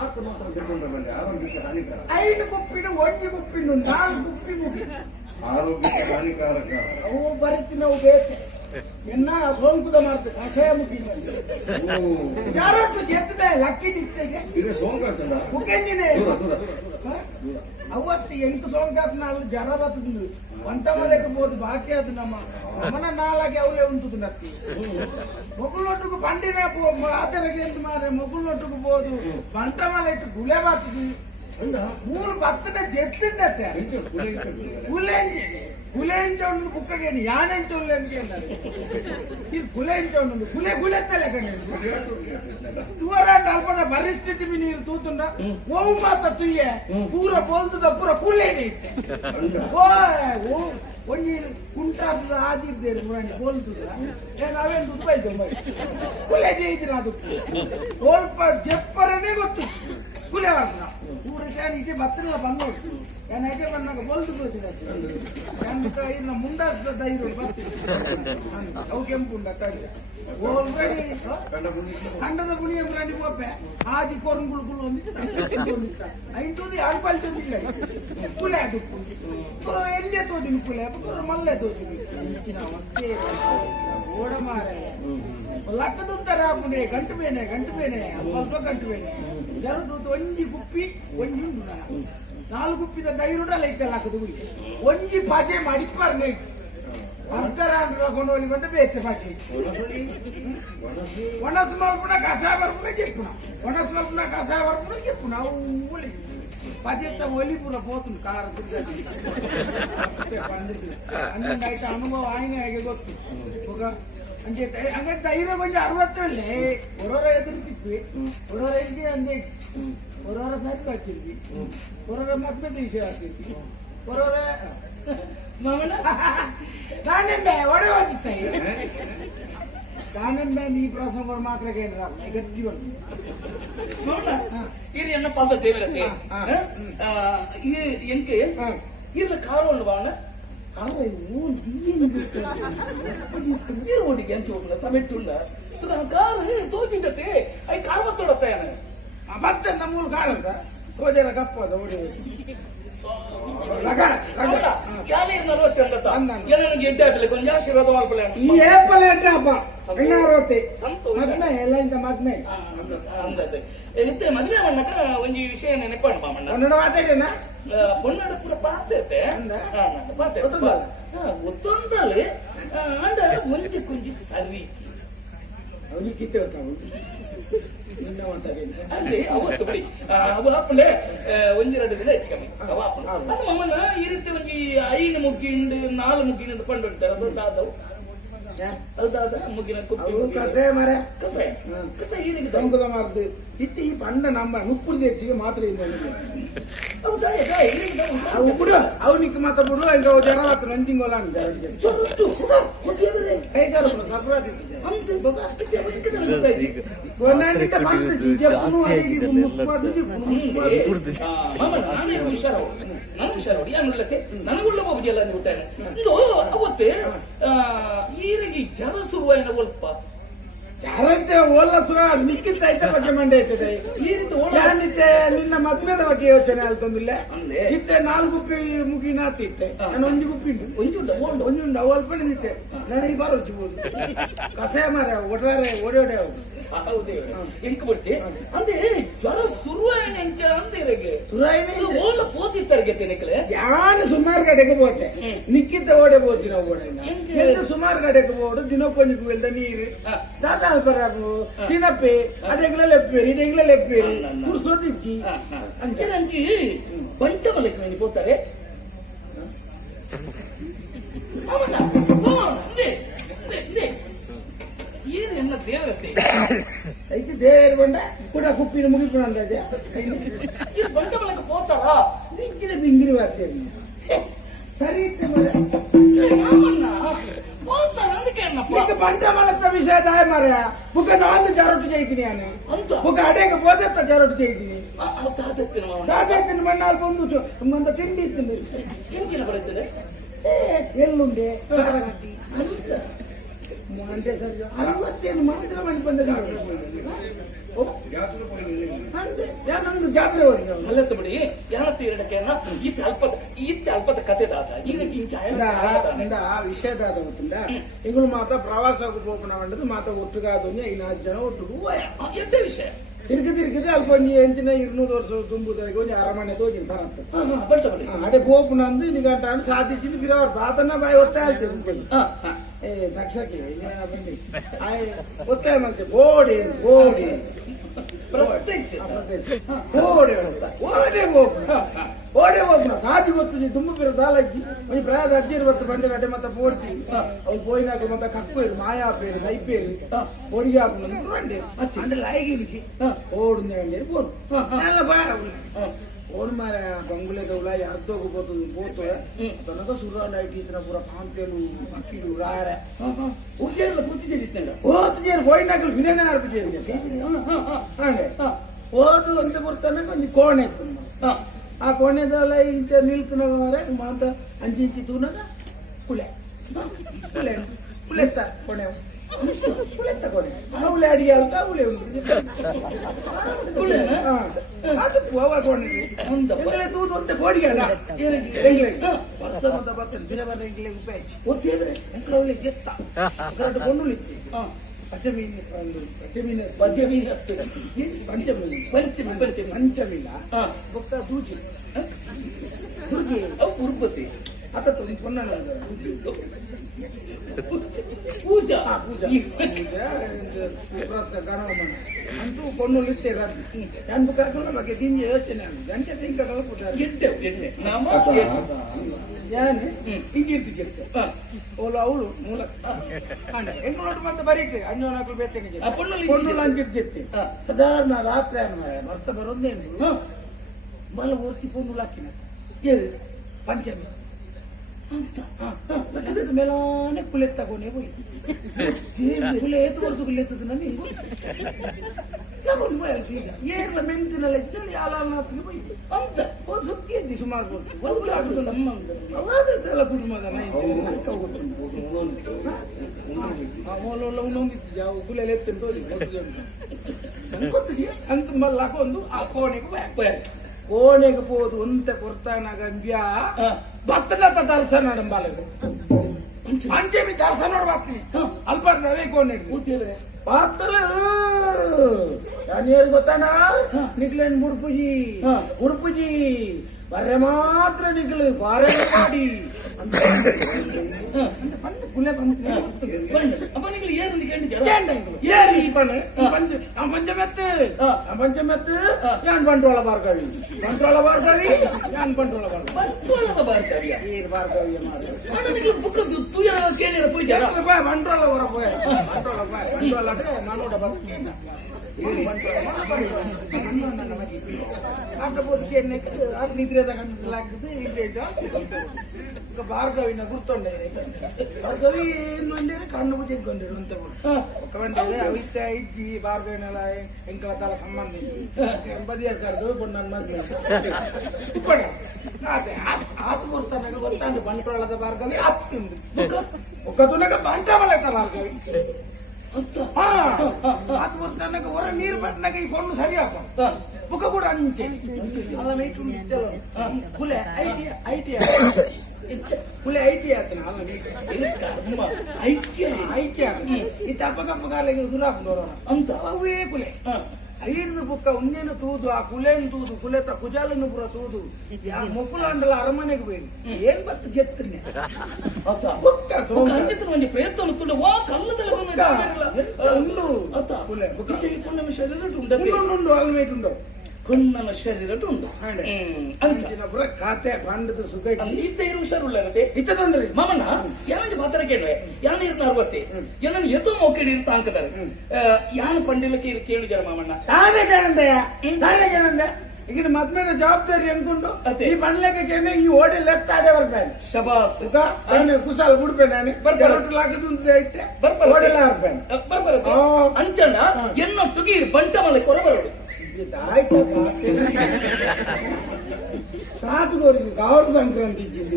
ಮಾತ್ರ ತಗೊಂಡ್ರೆ ಬಂದ್ರೆ ಆರೋಗ್ಯಕ್ಕೆ ಹಾನಿಕಾರ. 5 ಕುಪ್ಪಿನ 1 ಕುಪ್ಪಿನ 4 ಕುಪ್ಪಿ ಮುಗಿ ಆರೋಗ್ಯಕ್ಕೆ ಹಾನಿಕಾರಕ. ಅವು ಬರಿತಿ ನಾವು ಬೇಕು ಎನ್ನ ಸೋಂಕುದ ಮಾಡ್ತೇವೆ ಕಷಾಯ ಮುಗಿನ ಯಾರೊಟ್ಟು ಗೆದ್ದದೆ ಲಕ್ಕಿ ನಿಸ್ತೇಗೆ ಈಗ ಸೋಂಕ ಚಂದ ಮುಖೇಂದಿನೇ ದೂರ ದೂರ ಅವತ್ತು 8 ಸೋಂಕಾತ್ ನಾಲ್ ಜರ ಬರ್ತದ వంట లేకపోతే బాకీ అది నమ్మ మన నాలాగే అవలే ఉంటుంది నక్కి మొగ్గులొట్టుకు పండిన ఆతలకి ఎంత మారే మొగ్గులొట్టుకు పోదు వంట మళ్ళీ గులే బతుది ಮೂರು ಭತ್ತನ ಜೆಟ್ಲಿಂಡತ್ತೆ ಗುಲೇಂಚೌಂಡು ಕುಕ್ಕಗೇನು ಯಾನೆಂಚೌಂಡು ಅಂತ ಇದು ಗುಲೇಂಚೌಂಡು ಗುಲೆತ್ತಲೆ ಕಣ್ಣು ದೂರ ಅಲ್ಪದ ಪರಿಸ್ಥಿತಿ ನೀರು ತೂತುಂಡ ಓವು ಮಾತ ತುಯ್ಯ ಪೂರ ಬೋಲ್ತದ ಪೂರ ಕುಳ್ಳೇನೆ ಇತ್ತೆ ಒಂಜಿ ಕುಂಟಾದ ಆದಿದ್ದೇನೆ ಪುರಾಣಿ ಬೋಲ್ತದ ನಾವೇನು ದುಡ್ಡು ಬೈ ಕುಲೆ ಜೈದಿನ ಅದು ಸ್ವಲ್ಪ ಜಪ್ಪರನೇ ಗೊತ್ತು ಕುಲೆ ವಾಸನ ಊರಿಗೆ ಇಟೆ ಭತ್ತನೆಲ್ಲ ಬಂದೋದು ನಾನು ಐಟೆ ಬಂದಾಗ ಬೋಲ್ತು ಬರ್ತೀನಿ ಇನ್ನು ಮುಂದಾಸಿದ ಧೈರ್ಯ ಬರ್ತೀನಿ ಅವು ಕೆಂಪು ಉಂಡ ತಡಿ ಕಂಡದ ಪುಣಿಯ ಪ್ರಾಣಿ ಪೋಪೆ ಆದಿ ಕೊರಂಗುಳು ಒಂದಿತ್ತು ಐದು ಯಾರು ಪಲ್ತಿಲ್ಲ ಕುಲೆ ಅದು ಎಲ್ಲೇ ತೋದಿನ ಕುಲೆ ಮಲ್ಲೆ ತೋದಿನ ಮಸ್ತೆ ಓಡ ಮಾರೆ ಲಕ್ಕದುತ್ತರ ಪುಣೆ ಗಂಟು ಬೇನೆ ಸ್ವಲ್ಪ ಗಂಟು ಬೇನೆ ಜರಡು ಒಂಜಿ ಕುಪ್ಪಿ ಒಂಜಿ ಉಂಟು 4 ಕುಪ್ಪಿದ ಧೈರ್ಯ ಐತೆ ಲಕ್ಕದು ಒಂಜಿ ಪಾಚೆ ಮಾಡಿಪ್ಪಾರ್ನೆ ಅರ್ಧರ ಕೊಂಡೋಗಿ ಬಂದು ಬೇತೆ ಪಾಚೆ ಒಣಸು ಮಲ್ಪುನ ಕಸಾಯ ಬರ್ಪುನ ಕೆಪ್ಪುನ ಒಣಸು ಮಲ್ಪುನ ಕಸಾಯ ಬರ್ಪುನ ಕೆಪ್ಪುನ ಅವು ಒಲಿ ಪದ್ಯತ್ತ ಒಲಿ ಪೂರ ಪೋತು ಕಾರ ಆಯ್ತು ಅನುಭವ ಆಯ್ನೆ ಹಾಗೆ ಗೊತ್ತು ಅಂಜೆ ಹಂಗೆ ಧೈರ್ಯ ಕೊಂಚ 60 ಹೊರವರ ಎದುರಿಸಿದ್ವಿ ಹೊರವರ ಹೆಂಗೆ ಅಂದೆ ಹೊರವರ ಸಾಕು ಹಾಕಿದ್ವಿ ಹೊರವರ ಮತ್ತೆ ದೇಶ ಹಾಕಿದ್ವಿ ಹೊರವರ ದಾನೆಂಬೆ ಒಡೆ ಹೋಗಿತ್ತ ದಾನೆಂಬೆ ಈ ಪ್ರಸಂಗ ಮಾತ್ರ ಗಟ್ಟಿ ಬಂದು என்ன பார்த்த தேவையில்லை எனக்கு இதுல காரம் ஒண்ணு வாங்க ಓಡಿಗೆ ಅಂತ ಸಮೆಟ್ಟುಲ್ಲ ಕಾರು ತೋಚಿಂದತೆ ಐ ಕಾರವತ್ತೋಡ ತೇನೆ ಮತ್ತೆ ನಮ್ಮೂರು ಕಾರಂತ ಸೋಜರ ಕಪ್ಪದ ಓಡಿ ಕೊಂಚ ಆಶೀರ್ವಾದ ಮಾಡ್ಕೊಳ್ಳಿ ಈ ಏಪಲ್ ಹಬ್ಬ ಎಲ್ಲ ಇಂತ ಮದ್ಮೆ ಎಂತ ಮದುವೆ ಮಣ್ಣಕ ಒಂಜಿ ವಿಷಯ ನೆನಪಾಡು ಮಾಮಣ್ಣ ಒನ್ನಡ ಮಾತಾಡೇನ பொண்ணோட கூட பார்த்தேன் ಗೊತ್ತೊಂದಲ್ಲ ಅಂಡ ಮುಂಚೆ ಕುಂಜಿ ಸರಿ ಅವನಿಗೆ ಕಿತ್ತೆ ನಿನ್ನ ಅಂದ್ರೆ ಅವತ್ತು ಬರೀ ಅವ ಹಾಪಲೆ ಒಂದೆರಡು ದಿನ ಹೆಚ್ಚು ಕಮ್ಮಿ ಅವ ಹಾಪನ ಅದು ಮಮ್ಮನ ಈ ರೀತಿ ಒಂಜಿ 5 ಮುಗಿಂಡು 4 ಮುಗಿಂಡು ಪಂಡು ಉಂಟಾರ ದೊಡ್ಡಾದವು ಹೌದಾದ ಮುಗಿನ ಕುಪ್ಪಿ ಕಸೆ ಮರ ಕಸ ಏನಿಗೆ ದೊಂಗದ ಮಾರ್ದು ಇತ್ತಿ ಈ ಪಂಡ ನಮ್ಮ ನುಪ್ಪುದ ಹೆಚ್ಚಿಗೆ ಮಾತ್ರ ಹೌದಾ ಅವು ಬಿಡು ಅವನಿಗೆ ಮಾತ್ರ ಬಿಡು ಈಗ ಜರ ಮಾತ್ರ ನಂಜಿಂಗೋಲ ಕೈಗಾರ ನನಗುಳ್ಳ ಹೋಗುದಿಲ್ಲ ನೀವು ಅವತ್ತು ಈರಿಗೆ ಜರ ಶುರುವಾಯಿನ ಸ್ವಲ್ಪ ಯಾರಂತೆ ಓಲ್ಲ ಸುರ ನಿಕ್ಕಿತ್ತ ಐತೆ ಬಗ್ಗೆ ಮಂಡೆ ಐತದೆ ಯಾನಿತ್ತೆ ನಿನ್ನ ಮದ್ವೆದ ಬಗ್ಗೆ ಯೋಚನೆ ಅಲ್ತಂದಿಲ್ಲ ಇತ್ತೆ 4 ಗುಪ್ಪಿ ಮುಗಿನ ಇತ್ತೆ ನಾನು 1 ಗುಪ್ಪಿ ಒಂಜುಂಡ ಸ್ವಲ್ಪ ನಿತ್ತೆ ನನಗೆ ಬರೋಚಿಬೋದು ಕಸೆ ಮಾರ ಒಡ್ರಾರೆ ಓಡೋಡೆ ಹೌದೇ ಎಂಕ ಬಿಡ್ತಿ ಅಂದ್ರೆ ಜ್ವರ ಶುರುವಾಯಿನ ಅಂದಿರಗೆ ಓಲ್ಲ ಪೋತಿತ್ತರ್ಗೆ ತಿನ್ನಕಲೆ ಯಾನು ಸುಮಾರು ಕಡೆಗೆ ಹೋತೆ ನಿಕ್ಕಿದ್ದ ಓಡೆ ಹೋಗಿ ನಾವು ಓಡೆ ಸುಮಾರು ಕಡೆಗೆ ಹೋಡು ದಿನಕ್ಕೊಂದು ಬೆಲ್ದ ನೀರು ದಾದಾ ಬರಾಬು ತಿನ್ನಪ್ಪೆ ಅದೆಗ್ಲ ಲೆಪ್ಪೇರಿ ಇದೆಗ್ಲ ಲೆಪ್ಪೇರಿ ಕುರ್ಸೋದಿಚ್ಚಿ ಅಂಚಿ ಬಂಟ ಮಲಕ್ಕೆ ಹೋಗ್ತಾರೆ ಏನು ಎನ್ನ ದೇವರತ್ತೆ ಐತಿ ದೇವರು ಬಂಡ ಕೂಡ ಕುಪ್ಪಿನ ಮುಗಿಪುಣ ಅಂದಾಜ ಇದು ಬಂಟ ಮಲಕ್ಕೆ ಹೋಗ್ತಾರಾ ಬಿಂಗಿರಿ ಬಿಂಗಿರಿ ಬರ್ತೇವೆ ಸರಿ ಬಂಟ ಮಲತ್ತ ವಿಷಯ ದಾಯ ಮಾರ ಬುಕ್ಕ ನಾನು ಜಾರೋಟು ಜೈತೀನಿ ನಾನು ಬುಕ್ಕ ಅಡೆಗೆ ಹೋದತ್ತ ಜಾರೋಟು ಜೈತೀನಿ ದಾದಾಯ್ತೀನಿ ಮಣ್ಣಾಲ್ ಬಂದು ತಿಂಡಿ ಇತ್ತು ಎಂಚಿನ ಬರುತ್ತದೆ ಎಲ್ಲುಂಡೆ అంటే సరే 65 మాత్రం మంచి పండుగ ಜಾತ್ರೆ ಹೋಗಿ ಅಂತೆ ನಂದು ಜಾತ್ರೆ ಹೋಗಿ ಅಲ್ಲತ್ತ ಬಿಡಿ ಯಾವತ್ತು ಎರಡಕ್ಕೆನ ಈ ಅಲ್ಪದ ಕತೆ ದಾತ ಈಗ ಕಿಂಚ ವಿಷಯದಾದ ಗೊತ್ತಿಲ್ಲ ಈಗಲೂ ಮಾತ್ರ ಪ್ರವಾಸಕ್ಕೆ ಹೋಗ್ಬಿಟ್ಟು ಮಾತ್ರ ಒಟ್ಟುಗಾದ 5 ಜನ ಒಟ್ಟಿಗೂ ಎಂತ ವಿಷಯ ತಿರುಗಿ ಅಲ್ಪ ಎಂಚಿನ 200 ವರ್ಷ ತುಂಬುದಾಗಿ ಒಂದು ಅರಮನೆ ತೋಜಿ ಬರ್ತ ಅದೇ ಬೋಪುನ ಅಂದು ಇನ್ನು ಗಂಟ ಸಾಧಿಸಿದ್ದು ಬಿರವ್ರು ಬಾತನ್ನ ಬಾಯಿ ಒತ್ತಾಯ ದಕ್ಷಕ್ಕೆ ಒತ್ತಾಯ ಮಾಡ್ತೆ ಗೋಡಿ ಓಡೆ ಹೋಗ್ನ ಸಾಧಿ ಗೊತ್ತು ತುಂಬ ಬೇರೆ ದಾಲಜ್ಜಿ ಒಂದು ಪ್ರಾಯದ ಅಜ್ಜಿರು ಬತ್ತು ಬಂಡೆ ಗಡ್ಡೆ ಮತ್ತೆ ಪೋಡ್ತಿ ಅವ್ರು ಪೋಯಿನಾಕ ಮತ್ತೆ ಕಪ್ಪೇರು ಮಾಯಾ ಪೇರು ದೈಪೇರು ಒಡಿಗೆ ಹಾಕೊಂಡು ಬಂಡೆ ಅಂದ್ರೆ ಲೈಗಿಲಿಕ್ಕೆ ಓಡುಂದೆ ಗಂಡೆ ಬೋಡು ಎಲ್ಲ ಬಾಯ ಓಡ್ ಮಾರ ಬಂಗುಲೆ ದೌಲ ಯಾರ್ದೋಗು ಬೋತು ತನಕ ಸುರಾನ ಇಟ್ಟಿನ ಪೂರ ಪಾಂಪೇರು ಮಕ್ಕಿಲು ರಾರ ಉಗ್ಗೆಲ್ಲ ಕೂತಿದ್ದೆ ಓದ್ಜೇರು ಪೋಯಿನಾಕ ವಿಧಾನ ಆರ್ಬಿಜೇರಿಗೆ ಹಾಗೆ ಓದು ಅಂತ ಬರ್ತಾನೆ ಒಂದು ಕೋಣೆ ಇತ್ತು ಆ ಕೋಣೆದಲ್ಲ ಇಂತ ನಿಲ್ಕುನಾಗ ಮಾತ ಅಂಚಿ ತೂನಾಗ ಕುಳೆ ಕುಳೆತ್ತ ಕೋಣೆ ಕುಳೆತ್ತ ಕೋಣೆ ಅವಳೆ ಅಡಿಗೆ ಅಲ್ತ ಅವಳೆ ಅದು ಪೋವ ಕೋಣೆ ತೂದು ಅಂತ ಕೋಡಿಗೆ ಅಲ್ಲ ವರ್ಷ ಮತ ಬರ್ತೇನೆ ದಿನ ಬರ ಎಂಗ್ಲೆ ಉಪಾಯ ಒತ್ತಿದ್ರೆ ಎಂಕ್ಲ ಅವಳೆ ಜೆತ್ತ ಕರೆಕ್ಟ್ ಕೊಂಡುಳಿತ್ತು ಪಂಚಮೀಲ ಬೊಕ್ಕ ಸೂಜಿ ಉರ್ಪತಿ ಅತ್ತ ಪೊನ್ನ ಪೂಜಾ ಗಣವಮ್ಮನ ಅಂತೂ ಕೊಂಡುಳಿತ್ತೆ ನಾನು ಕರ್ಕೊಂಡು ಬಗ್ಗೆ ತಿಂಡಿ ಯೋಚನೆ ಗಂಟೆ ತಿಂಕ ಎಣ್ಣೆ ಯಾನೆ ಹಿಂಗಿರ್ತಿದ್ದೆ ಓಲು ಅವಳು ಮೂಲ ಎಂಗ್ಳೋಟು ಮತ್ತೆ ಬರೀಟ್ರಿ ಅಂಜೋನಾಕು ಬೇತೆ ಕೊಂಡು ಅಂಜಿರ್ತಿರ್ತಿ ಸಾಧಾರಣ ರಾತ್ರಿ ವರ್ಷ ಬರೋದೇನು ಬಲ ಓರ್ತಿ ಪೊಂಡು ಹಾಕಿನ ಪಂಚಮಿ ಮೇಲಾನೆ ಕುಲೆ ತಗೊಂಡೆ ಹೋಗಿ ಕುಲೆ ಎತ್ತುವರೆದು ಕುಲೆ ಎತ್ತದು ನನಗೆ ಏರ್ಲ ಮೆಂತಿನೆಲ್ಲ ಇದ್ದಲ್ಲಿ ಯಾಲಕ್ಕೆ ಹೋಯ್ತು ಅಂತ ಒಂದು ಸುತ್ತಿ ಎದ್ದಿ ಸುಮಾರು ಅವಾಗೆಲ್ಲ ಕುಟುಂಬದ ಒಂದೊಂದಿತ್ತು ಯಾವ ಕುಲೆಯಲ್ಲಿ ಎತ್ತಂತ ಅಂತ ಮಲ್ಲ ಹಾಕೊಂಡು ಆ ಕೋಣೆಗೆ ಹೋದು ಒಂತೆ ಕೊರ್ತಾನಾಗ ಭತ್ತನ ದರ್ಶನ ನಂಬಾಲದು ಪಂಚಮಿ ದರ್ಶನ ನೋಡಿ ಬರ್ತೀನಿ ಅಲ್ಬಾರ್ದವೇ ಕೋಣೆ பார்த்தல ಯಾರು ಗೊತ್ತಾನ ನಿಕ್ಲೇನ್ ಉಡುಪುಜಿ ಬರ್ರೆ ಮಾತ್ರ ನಿಕ್ಲು ಬಾರೆ ಮಾಡಿ ಕುಲೆ ಪಂಚಮೆತ್ತು ಯಾನ್ ಬಂಟ್ವಾಳ ಭಾರ್ಗವಿ ಯಾನ್ ಬಂಟ್ವಾಳ ಭಾರ್ಗವಿ ಬಂಟ್ವಾಳ ಹೊರ ಪೋಯ ಬಂಟ್ವಾಳ ಅಂದ್ರೆ ನಾನೋಡ ಬರ್ತೀನಿ ನಿದ್ರೆ ತಗೊಂಡಿದ್ದು ಈಗ ಭಾರ್ಗವಿನ ಗುರ್ತೊಂಡೆ ಭಾರ್ಗವಿ ಏನು ಕಣ್ಣು ಬುಜ್ಜಿಕೊಂಡಿರು ಅಂತ ಒಕ್ಕಂಡೆ ಅವಿತ ಇಜ್ಜಿ ಭಾರ್ಗವಿನೆಲ್ಲ ಎಂಕಲ ತಲ ಸಂಬಂಧ ಬದಿಯ ಕರೆದು ನನ್ನ ಮದುವೆ ಆತು ಗುರ್ತಾನಾಗ ಗೊತ್ತಾಂದು ಬಂಟ್ವಾಳದ ಭಾರ್ಗವಿ ಹತ್ತಿಂದು ಒಕ್ಕ ತುನಗ ಬಂಟ್ವಾಳದ ಭಾರ್ಗವಿ ನನಗೆ ಹೊರ ನೀರು ಬಟ್ಟನಾಗ ಈ ಪೊಣ್ಣು ಸರಿ ಹಾಕ ಮುಖ ಕೂಡ ಅಂಚೆ ಅಲ್ಲ ನೈಟು ಕುಲೆ ಐಟಿ ಕುಲೆ ಐಟಿ ಆತನ ಅಲ್ಲ ಐಕ್ಯ ಈ ತಪ್ಪಕಪ್ಪ ಕಾಲಿಗೆ ದುರಾಪನೋರ ಅಂತ ಅವೇ ಕುಲೆ ಐದು ಬುಕ್ಕ ಉಣ್ಣೆನು ತೂದು ಆ ಕುಲೆನು ತೂದು ಕುಲೆತ ಕುಜಾಲನ್ನು ಪುರ ತೂದು ಮೊಕ್ಕುಲಾಂಡಲ ಅರಮನೆಗೆ ಬೇಕು ಏನ್ ಬತ್ತು ಜೆತ್ತನೆ ಪ್ರಯತ್ನ ಉಂಡು ಅಲ್ಮೇಟ್ ಉಂಡು ಹುಣ್ಣನ ಶರೀರ ಉಂಡು ಪುರ ಖಾತೆ ಬಾಂಡದ ಸುಖ ಇತ್ತ ಇರು ಹುಷಾರುಳ್ಳತೆ ಇತ್ತದಂದ್ರೆ ಮಾಮಣ್ಣ ಯಾನ ಪಾತ್ರ ಕೇಳುವೆ ಯಾನ ಇರ್ನ 60 ಏನನ್ನ ಎತ್ತೋ ಮೋಕೆಡಿ ಇರ್ತ ಅಂಕತಾರೆ ಯಾನ ಪಂಡಿಲಕ್ಕೆ ಕೇಳಿದಾರೆ ಮಾಮಣ್ಣ ನಾನೇ ಕೇಳಂದೆ ಈಗ ಮದ್ಮೇಲೆ ಜವಾಬ್ದಾರಿ ಅನ್ಕೊಂಡು ಈ ಪಂಡ್ಲಕ್ಕೆ ಈ ಹೋಟೆಲ್ ಎತ್ತಾಡೆ ಬರ್ಬೇನೆ ಶಬಾಸ್ ಕುಸಾಲ್ ಬಿಡ್ಬೇನೆ ನಾನು ಬರ್ಬಾರ್ದು ಐತೆ ಹೋಟೆಲ್ ಬರ್ಬಾರ ಅಂಚಂಡ ಎನ್ನೊಟ್ಟಿಗೆ ಬಂಟ ಮಲೆ ಕೊರಬರಡು ಕಾಟುಗೋರಿಗೆ ಗೌರ ಸಂಕ್ರಾಂತಿ ಇಚ್ಚಿದ್ದು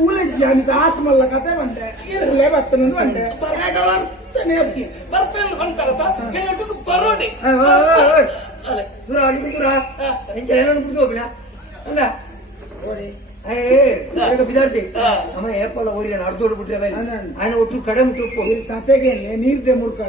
ಊಲಜ್ಜಿ ಅನಿಗೆ ಆತ್ಮಲ್ಲ ಕತೆ ಬಂದೆ ಊಲೇ ಬರ್ತನಂದು ಬಂದೆ ಬರ್ತೇನೆ ಅಂತಾರತ್ತ ಹೇಳ್ಬಿಟ್ಟು ಬರೋಡಿ ದೂರ ಅಲ್ಲಿಗೆ ದೂರ ಎಂಚ ಏನನ್ನು ಬಿಟ್ಟು ಹೋಗ್ಬಿಡ ಅಂದ ಬಿದ್ದಾಡ್ತಿ ಅಮ್ಮ ಏಪಲ್ಲ ಓರಿ ನಾನು ಅರ್ಧೋಡ್ ಬಿಟ್ಟಿಲ್ಲ ఆయన ಒಟ್ಟು ಕಡೆ ಮುಟ್ಟು ಕತೆಗೆ ನೀರ್ದೆ ಮುರ್ಕ